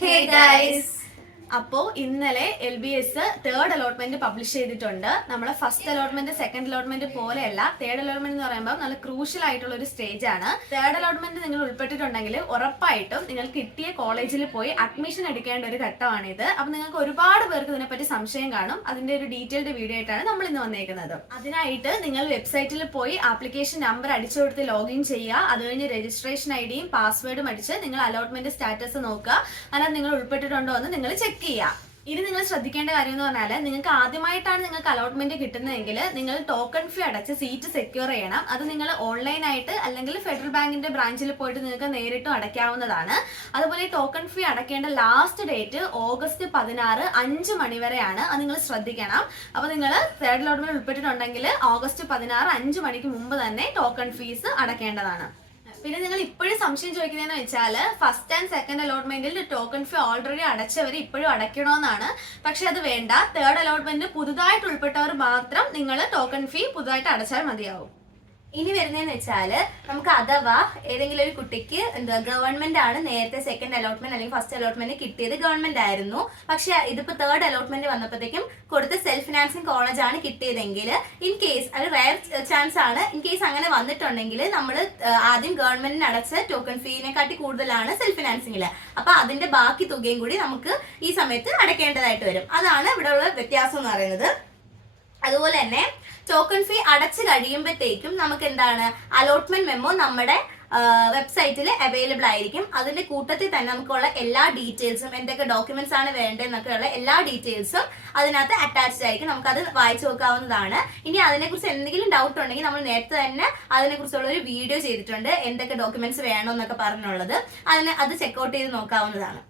Hey guys! അപ്പോൾ ഇന്നലെ LBS third allotment publish ചെയ്തിട്ടുണ്ട്. നമ്മളെ ഫസ്റ്റ് അലോട്ട്മെന്റ് സെക്കൻഡ് അലോട്ട്മെന്റ് പോലെയല്ല. തേർഡ് അലോട്ട്മെന്റ് എന്ന് പറയുമ്പോൾ നല്ല ക്രൂഷ്യൽ ആയിട്ടുള്ള ഒരു സ്റ്റേജ് ആണ്. തേർഡ് അലോട്ട്മെന്റ് നിങ്ങൾ ഉൾപ്പെട്ടിട്ടുണ്ടെങ്കിൽ ഉറപ്പായിട്ടും നിങ്ങൾ കിട്ടിയ കോളേജിൽ പോയി അഡ്മിഷൻ എടുക്കേണ്ട ഒരു ഘട്ടമാണിത്. അപ്പൊ നിങ്ങൾക്ക് ഒരുപാട് പേർക്ക് ഇതിനെപ്പറ്റി സംശയം കാണും. അതിന്റെ ഒരു ഡീറ്റെയിൽഡ് വീഡിയോ ആയിട്ടാണ് നമ്മൾ ഇന്ന് വന്നേക്കുന്നത്. അതിനായിട്ട് നിങ്ങൾ വെബ്സൈറ്റിൽ പോയി ആപ്ലിക്കേഷൻ നമ്പർ അടിച്ചു കൊടുത്ത് ലോഗിൻ ചെയ്യുക. അത് കഴിഞ്ഞ് രജിസ്ട്രേഷൻ ഐഡിയും പാസ്വേഡും അടിച്ച് നിങ്ങൾ അലോട്ട്മെന്റ് സ്റ്റാറ്റസ് നോക്കുക. അതിനകത്ത് നിങ്ങൾ ഉൾപ്പെട്ടിട്ടുണ്ടോ എന്ന് നിങ്ങൾ ചെക്ക് ചെയ്യുക. ഇനി നിങ്ങൾ ശ്രദ്ധിക്കേണ്ട കാര്യം എന്ന് പറഞ്ഞാൽ നിങ്ങൾക്ക് ആദ്യമായിട്ടാണ് നിങ്ങൾക്ക് അലോട്ട്മെന്റ് കിട്ടുന്നതെങ്കിൽ നിങ്ങൾ ടോക്കൺ ഫീ അടച്ച് സീറ്റ് സെക്യൂർ ചെയ്യണം. അത് നിങ്ങൾ ഓൺലൈനായിട്ട് അല്ലെങ്കിൽ ഫെഡറൽ ബാങ്കിന്റെ ബ്രാഞ്ചിൽ പോയിട്ട് നിങ്ങൾക്ക് നേരിട്ടും അടയ്ക്കാവുന്നതാണ്. അതുപോലെ ഈ ടോക്കൺ ഫീ അടയ്ക്കേണ്ട ലാസ്റ്റ് ഡേറ്റ് ഓഗസ്റ്റ് 16 5 മണി വരെയാണ്. അത് നിങ്ങൾ ശ്രദ്ധിക്കണം. അപ്പോൾ നിങ്ങൾ തേർഡ് അലോട്ട്മെന്റ് ഉൾപ്പെട്ടിട്ടുണ്ടെങ്കിൽ ഓഗസ്റ്റ് 16 5 മണിക്ക് മുമ്പ് തന്നെ ടോക്കൺ ഫീസ് അടയ്ക്കേണ്ടതാണ്. പിന്നെ നിങ്ങൾ ഇപ്പോഴും സംശയം ചോദിക്കുന്നതെന്ന് വെച്ചാൽ ഫസ്റ്റ് ആൻഡ് സെക്കൻഡ് അലോട്ട്മെന്റിൽ ടോക്കൺ ഫീ ഓൾറെഡി അടച്ചവർ ഇപ്പോഴും അടയ്ക്കണമെന്നാണ്. പക്ഷെ അത് വേണ്ട. തേർഡ് അലോട്ട്മെന്റ് പുതുതായിട്ട് ഉൾപ്പെട്ടവർ മാത്രം നിങ്ങൾ ടോക്കൺ ഫീ പുതുതായിട്ട് അടച്ചാൽ മതിയാവും. ഇനി വരുന്നതെന്ന് വെച്ചാല് നമുക്ക് അഥവാ ഏതെങ്കിലും ഒരു കുട്ടിക്ക് ഗവൺമെന്റ് ആണ് നേരത്തെ സെക്കൻഡ് അലോട്ട്മെന്റ് അല്ലെങ്കിൽ ഫസ്റ്റ് അലോട്ട്മെന്റ് കിട്ടിയത് ഗവൺമെന്റ് ആയിരുന്നു. പക്ഷെ ഇതിപ്പോ തേർഡ് അലോട്ട്മെന്റ് വന്നപ്പോഴത്തേക്കും കൊടുത്ത സെൽഫ് ഫിനാൻസിങ് കോളേജ് ആണ് കിട്ടിയതെങ്കിൽ ഇൻ കേസ് അത് റയർ ചാൻസ് ആണ്. ഇൻ കേസ് അങ്ങനെ വന്നിട്ടുണ്ടെങ്കിൽ നമ്മൾ ആദ്യം ഗവൺമെന്റിന് അടച്ച ടോക്കൺ ഫീനെക്കാട്ടി കൂടുതലാണ് സെൽഫ് ഫിനാൻസിങ്ങില്. അപ്പൊ അതിന്റെ ബാക്കി തുകയും കൂടി നമുക്ക് ഈ സമയത്ത് അടയ്ക്കേണ്ടതായിട്ട് വരും. അതാണ് ഇവിടെ ഉള്ള വ്യത്യാസം എന്ന് പറയുന്നത്. അതുപോലെ തന്നെ ടോക്കൺ ഫീ അടച്ചു കഴിയുമ്പോഴത്തേക്കും നമുക്ക് എന്താണ് അലോട്ട്മെന്റ് മെമ്മോ നമ്മുടെ വെബ്സൈറ്റിൽ അവൈലബിൾ ആയിരിക്കും. അതിന്റെ കൂട്ടത്തിൽ തന്നെ നമുക്കുള്ള എല്ലാ ഡീറ്റെയിൽസും എന്തൊക്കെ ഡോക്യുമെന്റ്സ് ആണ് വേണ്ടതെന്നൊക്കെയുള്ള എല്ലാ ഡീറ്റെയിൽസും അതിനകത്ത് അറ്റാച്ച്ഡ് ആയിരിക്കും. നമുക്കത് വായിച്ചു നോക്കാവുന്നതാണ്. ഇനി അതിനെക്കുറിച്ച് എന്തെങ്കിലും ഡൗട്ട് ഉണ്ടെങ്കിൽ നമ്മൾ നേരത്തെ തന്നെ അതിനെക്കുറിച്ചുള്ള ഒരു വീഡിയോ ചെയ്തിട്ടുണ്ട്. എന്തൊക്കെ ഡോക്യുമെന്റ്സ് വേണമെന്നൊക്കെ പറഞ്ഞുള്ളത് അത് ചെക്കൗട്ട് ചെയ്ത് നോക്കാവുന്നതാണ്.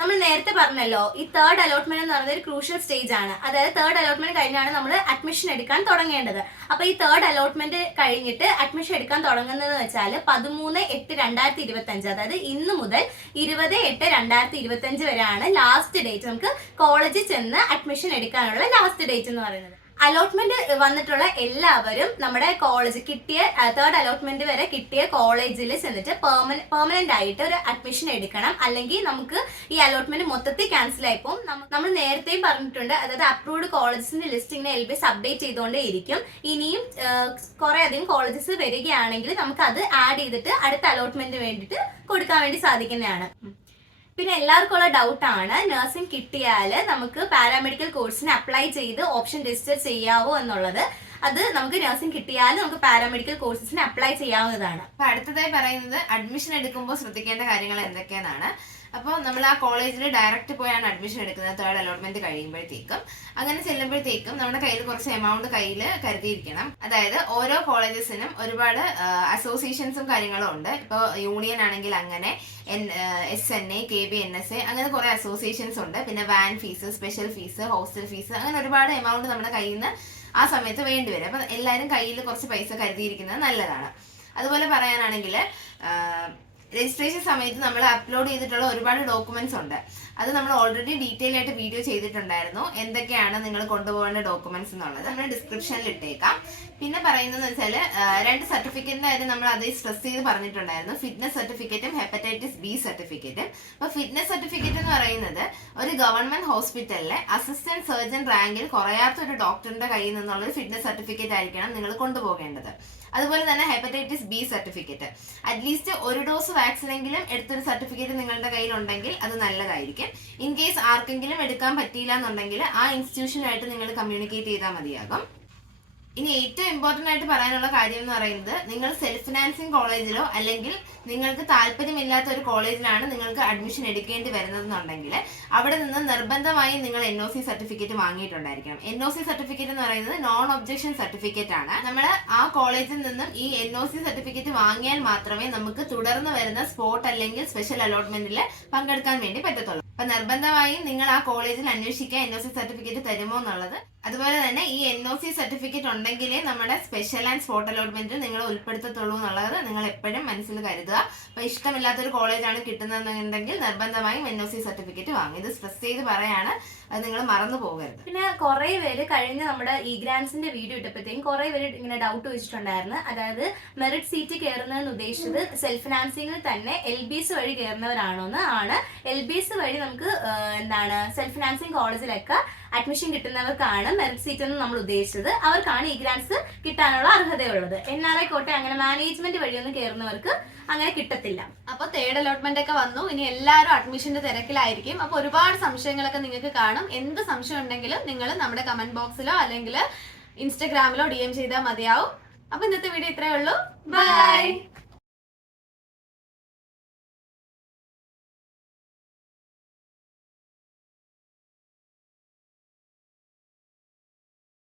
നമ്മൾ നേരത്തെ പറഞ്ഞല്ലോ ഈ തേർഡ് അലോട്ട്മെന്റ് എന്ന് പറയുന്നത് ഒരു ക്രൂഷ്യൽ സ്റ്റേജ് ആണ്. അതായത് തേർഡ് അലോട്ട്മെന്റ് കഴിഞ്ഞാണ് നമ്മൾ അഡ്മിഷൻ എടുക്കാൻ തുടങ്ങേണ്ടത്. അപ്പൊ ഈ തേർഡ് അലോട്ട്മെന്റ് കഴിഞ്ഞിട്ട് അഡ്മിഷൻ എടുക്കാൻ തുടങ്ങുന്നത് വെച്ചാൽ 13/8/2025 അതായത് ഇന്ന് മുതൽ 20/8/2025 വരെയാണ് ലാസ്റ്റ് ഡേറ്റ്. നമുക്ക് കോളേജിൽ ചെന്ന് അഡ്മിഷൻ എടുക്കാനുള്ള ലാസ്റ്റ് ഡേറ്റ് എന്ന് പറയുന്നത്. അലോട്ട്മെന്റ് വന്നിട്ടുള്ള എല്ലാവരും നമ്മുടെ കോളേജ് കിട്ടിയ തേർഡ് അലോട്ട്മെന്റ് വരെ കിട്ടിയ കോളേജിൽ ചെന്നിട്ട് പെർമനന്റ് ആയിട്ട് ഒരു അഡ്മിഷൻ എടുക്കണം. അല്ലെങ്കിൽ നമുക്ക് ഈ അലോട്ട്മെന്റ് മൊത്തത്തിൽ ക്യാൻസൽ ആയിപ്പോ. നമ്മൾ നേരത്തെയും പറഞ്ഞിട്ടുണ്ട്. അതായത് അപ്രൂവ്ഡ് കോളേജസിന്റെ ലിസ്റ്റ് ഇങ്ങനെ LBS അപ്ഡേറ്റ് ചെയ്തുകൊണ്ടേ ഇരിക്കും. ഇനിയും കുറെ അധികം കോളേജസ് വരികയാണെങ്കിൽ നമുക്ക് അത് ആഡ് ചെയ്തിട്ട് അടുത്ത അലോട്ട്മെന്റിന് വേണ്ടിയിട്ട് കൊടുക്കാൻ വേണ്ടി സാധിക്കുന്നതാണ്. പിന്നെ എല്ലാവർക്കും ഉള്ള ഡൗട്ടാണ് നഴ്സിംഗ് കിട്ടിയാൽ നമുക്ക് പാരാമെഡിക്കൽ കോഴ്സിന് അപ്ലൈ ചെയ്ത് ഓപ്ഷൻ രജിസ്റ്റർ ചെയ്യാവോ എന്നുള്ളത്. അത് നമുക്ക് നഴ്സിംഗ് കിട്ടിയാൽ നമുക്ക് പാരാമെഡിക്കൽ കോഴ്സസിന് അപ്ലൈ ചെയ്യാവുന്നതാണ്. അപ്പൊ അടുത്തതായി പറയുന്നത് അഡ്മിഷൻ എടുക്കുമ്പോൾ ശ്രദ്ധിക്കേണ്ട കാര്യങ്ങൾ എന്തൊക്കെയാണെന്നാണ്. അപ്പോൾ നമ്മൾ ആ കോളേജിൽ ഡയറക്റ്റ് പോയാണ് അഡ്മിഷൻ എടുക്കുന്നത് തേർഡ് അലോട്ട്മെന്റ് കഴിയുമ്പോഴത്തേക്കും. അങ്ങനെ ചെല്ലുമ്പോഴത്തേക്കും നമ്മുടെ കയ്യിൽ കുറച്ച് എമൗണ്ട് കയ്യിൽ കരുതിയിരിക്കണം. അതായത് ഓരോ കോളേജസിനും ഒരുപാട് അസോസിയേഷൻസും കാര്യങ്ങളും ഉണ്ട്. ഇപ്പോൾ യൂണിയൻ ആണെങ്കിൽ അങ്ങനെ SNA, KBNSA അങ്ങനെ കുറെ അസോസിയേഷൻസ് ഉണ്ട്. പിന്നെ van fees, special fees, hostel fees അങ്ങനെ ഒരുപാട് എമൗണ്ട് നമ്മുടെ കയ്യിൽ നിന്ന് ആ സമയത്ത് വേണ്ടി വരും. അപ്പൊ എല്ലാവരും കയ്യിൽ കുറച്ച് പൈസ കരുതിയിരിക്കുന്നത് നല്ലതാണ്. അതുപോലെ പറയാനാണെങ്കിൽ രജിസ്ട്രേഷൻ സമയത്ത് നമ്മൾ അപ്ലോഡ് ചെയ്തിട്ടുള്ള ഒരുപാട് ഡോക്യുമെന്റ്സ് ഉണ്ട്. അത് നമ്മൾ ഓൾറെഡി ഡീറ്റെയിൽ ആയിട്ട് വീഡിയോ ചെയ്തിട്ടുണ്ടായിരുന്നു. എന്തൊക്കെയാണ് നിങ്ങൾ കൊണ്ടുപോകേണ്ട ഡോക്യുമെന്റ്സ് എന്നുള്ളത് നമ്മൾ ഡിസ്ക്രിപ്ഷനിൽ ഇട്ടേക്കാം. പിന്നെ പറയുന്നത് വെച്ചാൽ 2 സർട്ടിഫിക്കറ്റിന്റെ കാര്യം നമ്മൾ അത് സ്ട്രെസ് ചെയ്ത് പറഞ്ഞിട്ടുണ്ടായിരുന്നു. ഫിറ്റ്നസ് സർട്ടിഫിക്കറ്റും ഹെപ്പറ്റൈറ്റിസ് B സർട്ടിഫിക്കറ്റും. അപ്പൊ ഫിറ്റ്നസ് സർട്ടിഫിക്കറ്റ് എന്ന് പറയുന്നത് ഒരു ഗവൺമെന്റ് ഹോസ്പിറ്റലിലെ അസിസ്റ്റന്റ് സർജൻ റാങ്കിൽ കുറയാത്ത ഒരു ഡോക്ടറിന്റെ കയ്യിൽ നിന്നുള്ള ഒരു ഫിറ്റ്നസ് സർട്ടിഫിക്കറ്റ് ആയിരിക്കണം നിങ്ങൾ കൊണ്ടുപോകേണ്ടത്. അതുപോലെ തന്നെ ഹെപ്പറ്റൈറ്റിസ് B സർട്ടിഫിക്കറ്റ് അറ്റ്ലീസ്റ്റ് ഒരു ഡോസ് വാക്സിൻ എങ്കിലും എടുത്തൊരു സർട്ടിഫിക്കറ്റ് നിങ്ങളുടെ കയ്യിൽ ഉണ്ടെങ്കിൽ അത് നല്ലതായിരിക്കും. ഇൻ കേസ് ആർക്കെങ്കിലും എടുക്കാൻ പറ്റിയില്ല എന്നുണ്ടെങ്കിൽ ആ ഇൻസ്റ്റിറ്റ്യൂഷനായിട്ട് നിങ്ങൾ കമ്മ്യൂണിക്കേറ്റ് ചെയ്താൽ മതിയാകും. ഇനി ഏറ്റവും ഇമ്പോർട്ടന്റ് ആയിട്ട് പറയാനുള്ള കാര്യം എന്ന് പറയുന്നത് നിങ്ങൾ സെൽഫ് ഫിനാൻസിങ് കോളേജിലോ അല്ലെങ്കിൽ നിങ്ങൾക്ക് താല്പര്യമില്ലാത്ത ഒരു കോളേജിലാണ് നിങ്ങൾക്ക് അഡ്മിഷൻ എടുക്കേണ്ടി വരുന്നതെന്നുണ്ടെങ്കിൽ അവിടെ നിന്ന് നിർബന്ധമായി നിങ്ങൾ NOC സർട്ടിഫിക്കറ്റ് വാങ്ങിയിട്ടുണ്ടായിരിക്കണം. NOC സർട്ടിഫിക്കറ്റ് എന്ന് പറയുന്നത് നോൺ ഒബ്ജക്ഷൻ സർട്ടിഫിക്കറ്റ് ആണ്. നമ്മൾ ആ കോളേജിൽ നിന്നും ഈ NOC സർട്ടിഫിക്കറ്റ് വാങ്ങിയാൽ മാത്രമേ നമുക്ക് തുടർന്ന് വരുന്ന സ്പോട്ട് അല്ലെങ്കിൽ സ്പെഷ്യൽ അലോട്ട്മെന്റിൽ പങ്കെടുക്കാൻ വേണ്ടി പറ്റത്തുള്ളൂ. അപ്പൊ നിർബന്ധമായും നിങ്ങൾ ആ കോളേജിൽ അന്വേഷിക്കുക NOC സർട്ടിഫിക്കറ്റ് തരുമോ എന്നുള്ളത്. അതുപോലെ തന്നെ ഈ NOC സർട്ടിഫിക്കറ്റ് ഉണ്ടെങ്കിലേ നമ്മുടെ സ്പെഷ്യൽ ആൻഡ് സ്പോട്ട് അലോട്ട്മെന്റിൽ നിങ്ങൾ ഉൾപ്പെടുത്തത്തുള്ളൂ എന്നുള്ളത് നിങ്ങൾ എപ്പോഴും മനസ്സിൽ കരുതുക. അപ്പൊ ഇഷ്ടമില്ലാത്തൊരു കോളേജാണ് കിട്ടുന്നതെന്നുണ്ടെങ്കിൽ നിർബന്ധമായും NOC സർട്ടിഫിക്കറ്റ് വാങ്ങും. ഇത് സ്ട്രെസ് ചെയ്ത് പറയാണ്, അത് നിങ്ങൾ മറന്നു പോകരുത്. പിന്നെ കുറെ പേര് കഴിഞ്ഞ നമ്മുടെ ഗ്രാൻസിന്റെ വീഡിയോ ഇട്ടപ്പോഴത്തേക്കും കുറെ പേര് ഇങ്ങനെ ഡൗട്ട് വെച്ചിട്ടുണ്ടായിരുന്നു. അതായത് മെറിറ്റ് സീറ്റ് കയറുന്നതെന്ന് ഉദ്ദേശിച്ചത് സെൽഫ് ഫിനാൻസിങ്ങിൽ തന്നെ LBS വഴി കയറുന്നവരാണോന്ന് ആണ്. LBS വഴി നമുക്ക് സെൽഫ് ഫിനാൻസിങ് കോളേജിലൊക്കെ അഡ്മിഷൻ കിട്ടുന്നവർക്കാണ് മെറിറ്റ് സീറ്റ് എന്ന് നമ്മൾ ഉദ്ദേശിച്ചത്. അവർക്കാണ് ഗ്രാൻസ് കിട്ടാനുള്ള അർഹതയുള്ളത്. NRI കോട്ടെ അങ്ങനെ മാനേജ്മെന്റ് വഴിയൊന്നും കയറുന്നവർക്ക് അങ്ങനെ കിട്ടത്തില്ല. അപ്പൊ തേർഡ് അലോട്ട്മെന്റ് ഒക്കെ വന്നു, ഇനി എല്ലാവരും അഡ്മിഷന്റെ തിരക്കിലായിരിക്കും. അപ്പൊ ഒരുപാട് സംശയങ്ങളൊക്കെ നിങ്ങൾക്ക് കാണും. എന്ത് സംശയം ഉണ്ടെങ്കിലും നിങ്ങൾ നമ്മുടെ കമന്റ് ബോക്സിലോ അല്ലെങ്കിൽ ഇൻസ്റ്റഗ്രാമിലോ DM ചെയ്താൽ മതിയാവും. അപ്പൊ ഇന്നത്തെ വീഡിയോ ഇത്രയേ ഉള്ളൂ. ബൈ.